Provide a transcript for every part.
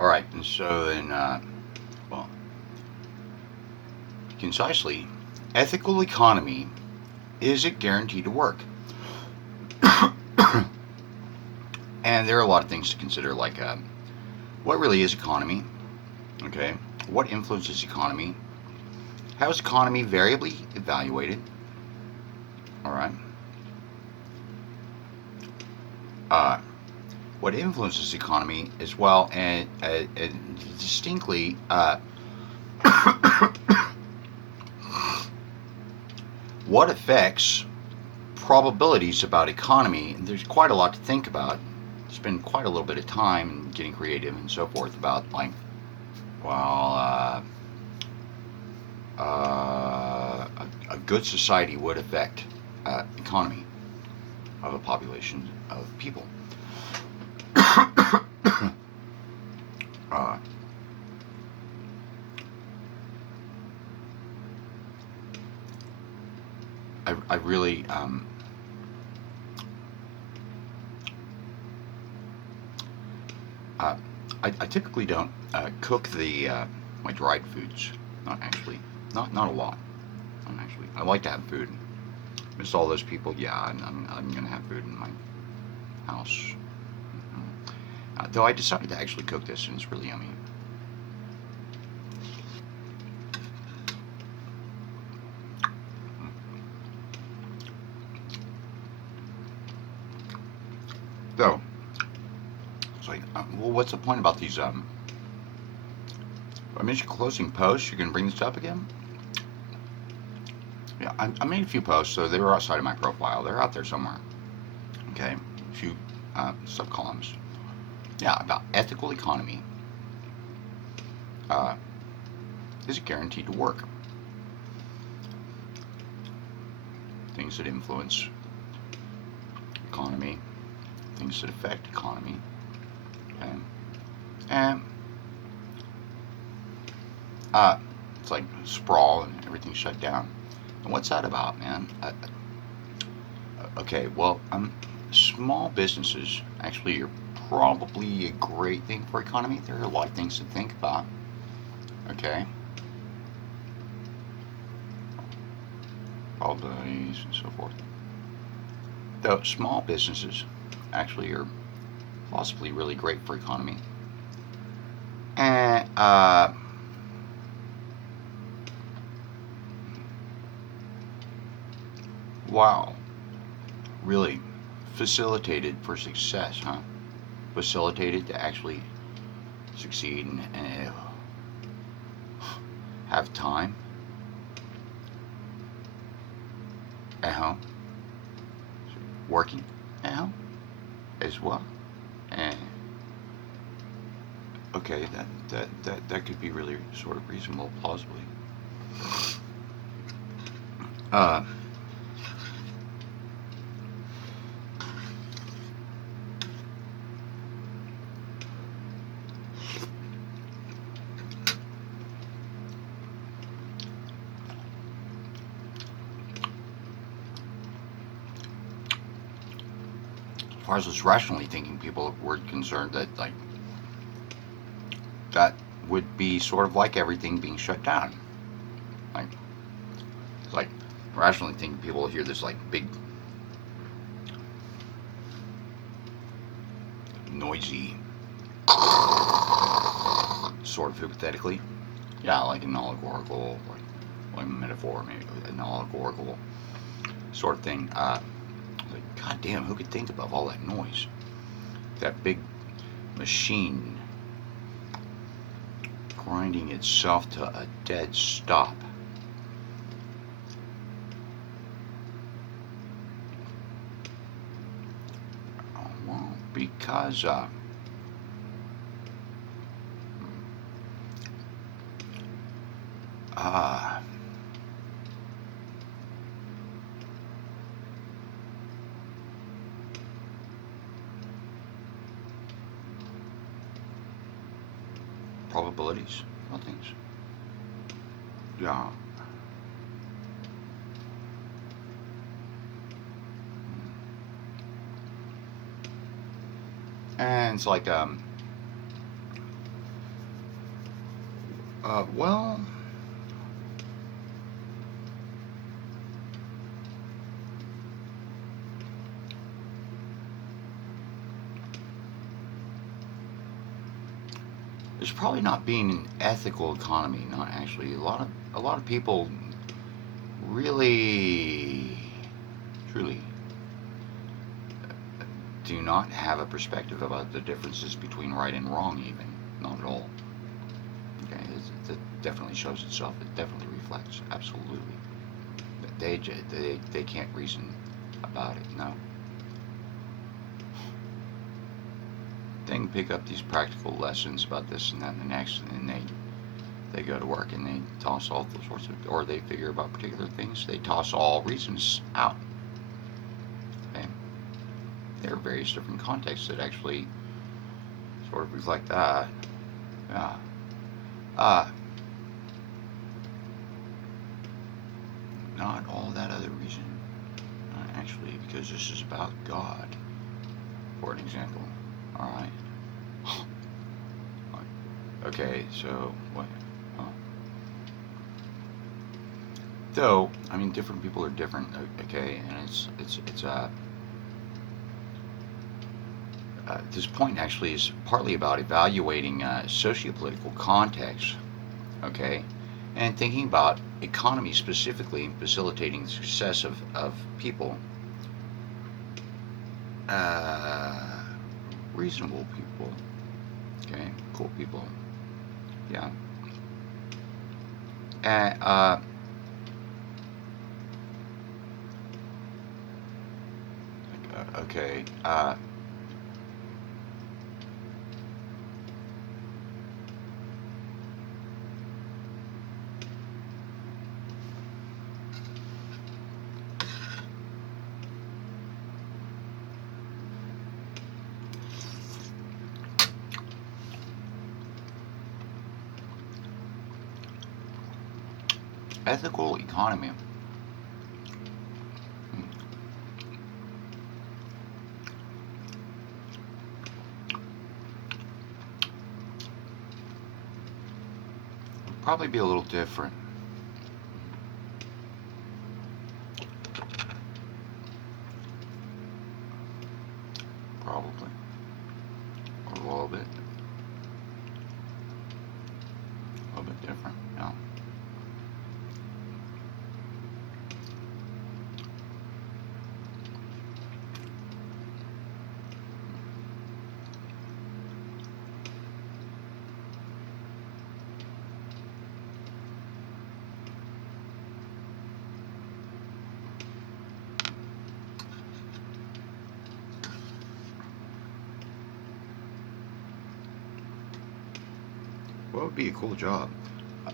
All right, and so then, well, concisely, ethical economy is it guaranteed to work? And there are a lot of things to consider, like what really is economy? Okay, what influences economy? How is economy variably evaluated? All right, uh, what influences economy as well, and distinctly, what affects probabilities about economy? And there's quite a lot to think about. Spend quite a little bit of time getting creative and so forth about like, well, a good society would affect economy of a population of people. uh, I really uh, I typically don't cook the my dried foods. Not actually, not a lot. Not actually, I like to have food. Miss all those people. Yeah, I'm gonna have food in my house. Though I decided to actually cook this, and it's really yummy. So it's like, well, what's the point about these? I mentioned closing posts. You're gonna bring this up again? Yeah, I made a few posts, so they were outside of my profile. They're out there somewhere. Okay, a few sub columns. Yeah, about ethical economy. Uh, is it guaranteed to work? Things that influence economy, things that affect economy. Okay, and it's like sprawl and everything's shut down. And what's that about, man? Okay, well, small businesses actually are probably a great thing for economy. There are a lot of things to think about. Okay, probabilities and so forth. Though small businesses actually are possibly really great for economy. And wow, really facilitated for success, huh? Facilitated to actually succeed and have time at home, working at home as well. And okay, that could be really sort of reasonable, plausibly. Uh, as far as those rationally thinking people were concerned, that like that would be sort of like everything being shut down. Like, like rationally thinking people hear this like big, noisy, sort of hypothetically, yeah, like an allegorical, like a metaphor, maybe an allegorical sort of thing. Like, God damn, who could think above all that noise? That big machine grinding itself to a dead stop. Well, because uh, probabilities, well, things. Yeah. And it's like Well, there's probably not being an ethical economy. Not actually. A lot of people really, truly do not have a perspective about the differences between right and wrong. Even not at all. Okay, it definitely shows itself. It definitely reflects. Absolutely. They can't reason about it. No. They can pick up these practical lessons about this and that and the next, and then they go to work and they toss all sorts of, or they figure about particular things. They toss all reasons out. Okay? There are various different contexts that actually sort of reflect that. Yeah. Uh, Not all that other reason. Not actually, because this is about God, for an example. All right. Okay, so what? Oh. Though, I mean, different people are different. Okay, and this point actually is partly about evaluating sociopolitical context. Okay, and thinking about economy specifically facilitating the success of people, uh, reasonable people. Okay, cool people. Yeah. Uh, uh, okay. Ethical economy. Hmm. Would probably be a little different. Probably. A little bit different. Yeah. What would be a cool job?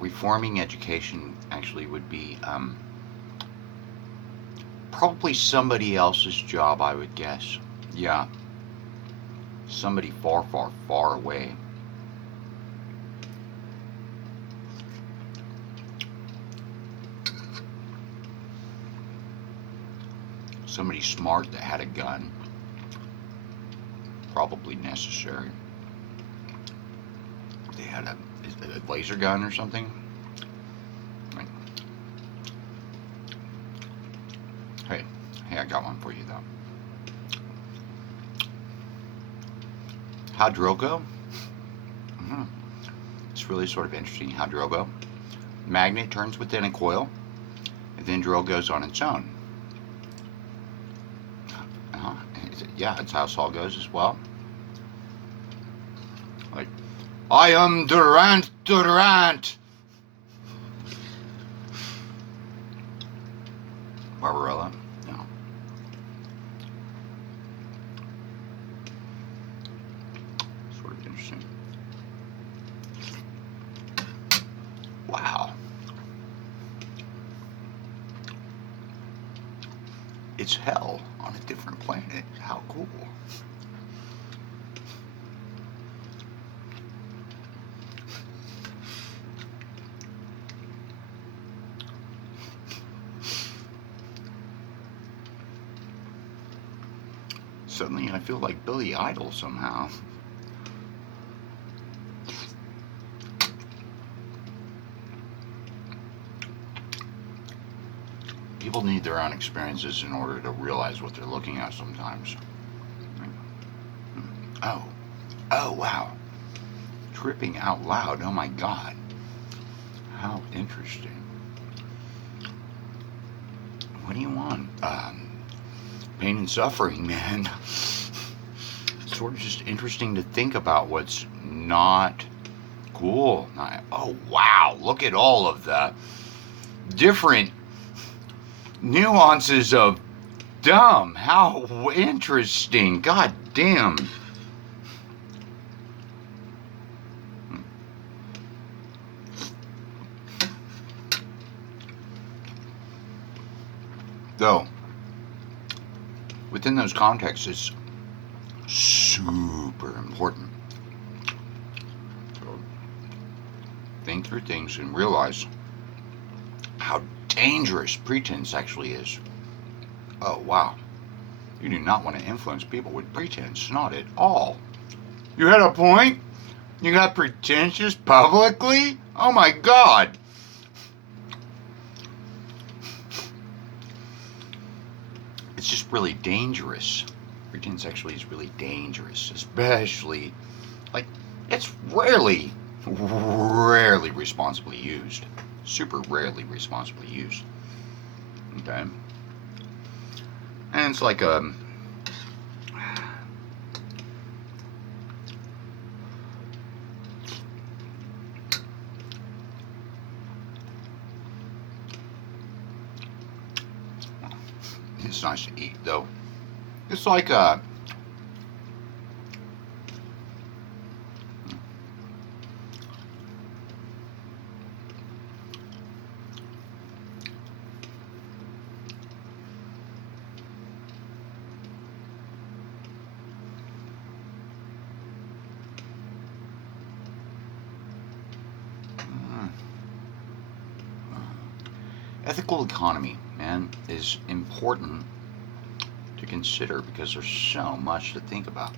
Reforming education actually would be probably somebody else's job, I would guess. Yeah, somebody far, far, far away. Somebody smart that had a gun, probably necessary. They had a laser gun or something. Like, hey, hey, I got one for you though. How'd drill go? Mm-hmm. It's really sort of interesting how drill go. Magnet turns within a coil, and then drill goes on its own. Uh-huh. Yeah, that's how Saul goes as well. Like, I am Durant, Durant. Barbarella. No. Sort of interesting. Wow. It's hell on a different planet. How cool. Suddenly I feel like Billy Idol somehow. people need their own experiences in order to realize what they're looking at sometimes. Oh, oh wow. Tripping out loud. Oh my God. How interesting. What do you want? Pain and suffering, man. It's sort of just interesting to think about what's not cool. Oh wow, look at all of the different nuances of dumb. How interesting. God damn. Though, within those contexts, it's super important to think through things and realize how dangerous pretense actually is. Oh, wow. You do not want to influence people with pretense. Not at all. You had a point? You got pretentious publicly? Oh my God. It's just really dangerous. Pretense actually is really dangerous, especially, like, it's rarely responsibly used. Super rarely responsibly used. Okay? And it's like it's nice to eat though. It's like ethical economy, man, is important to consider because there's so much to think about.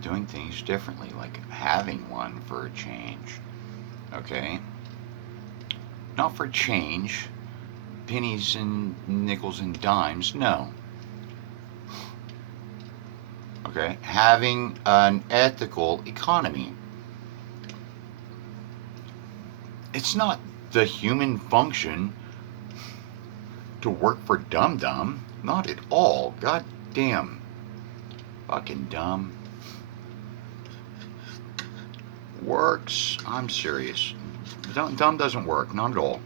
Doing things differently, like having one for a change. Okay? Not for change, pennies and nickels and dimes, no. Okay? Having an ethical economy. It's not the human function to work for Dum Dum. Not at all. God damn. Fucking dumb. Works. I'm serious. Dumb doesn't work. Not at all.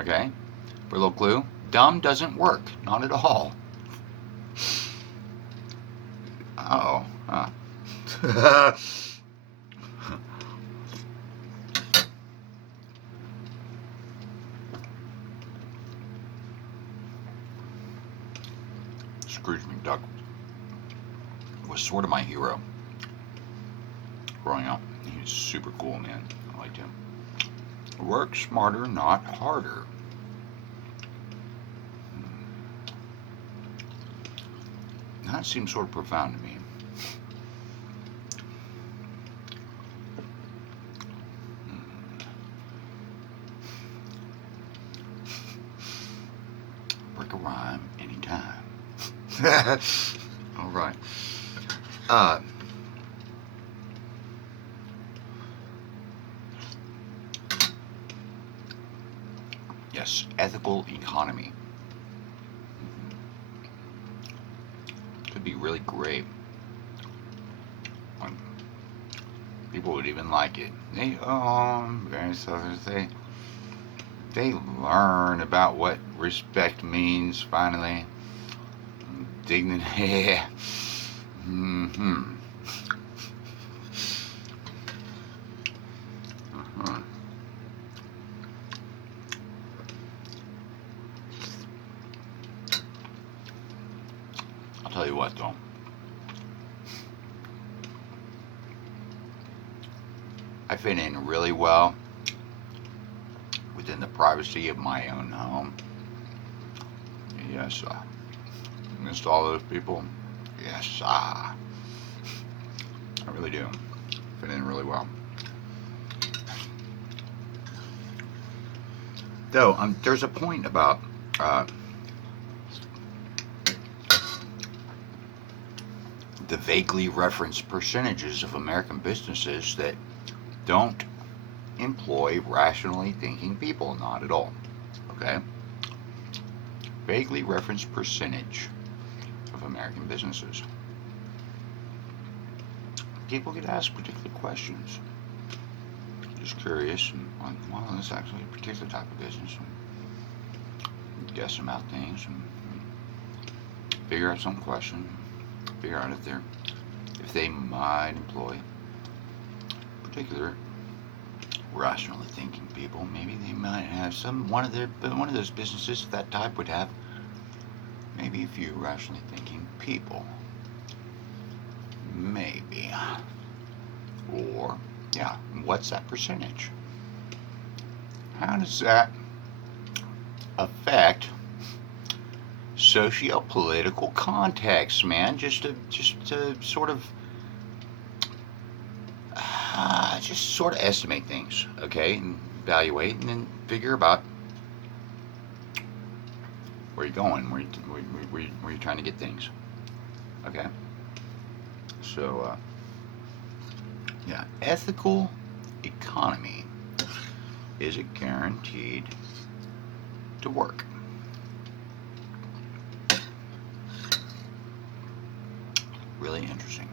Okay? For a little clue, dumb doesn't work. Not at all. Oh. Huh. Scrooge McDuck was sort of my hero growing up. He was super cool, man. I liked him. Work smarter, not harder. That seems sort of profound to me. Break a rhyme anytime. All right. Yes, ethical economy. Could be really great. People would even like it. They learn about what respect means finally. Dignity. Mm-hmm. Uh-huh. I'll tell you what though. I fit in really well within the privacy of my own home. Yes, against all those people. Yes, I really do. Fit in really well. Though there's a point about uh, the vaguely referenced percentages of American businesses that don't employ rationally thinking people. Not at all. Okay? Vaguely referenced percentage of American businesses. People get asked particular questions. Just curious, and well, this is actually a particular type of business. And guess about things and figure out some question. Figure out if they might employ particular rationally thinking people. Maybe they might have one of those businesses of that type would have maybe a few rationally thinking people. Maybe. Or yeah, what's that percentage? How does that affect socio-political context, man? Just to sort of estimate things, okay, and evaluate, and then figure about where you're going, where you're trying to get things, okay. So yeah, ethical economy, is it guaranteed to work? Really interesting.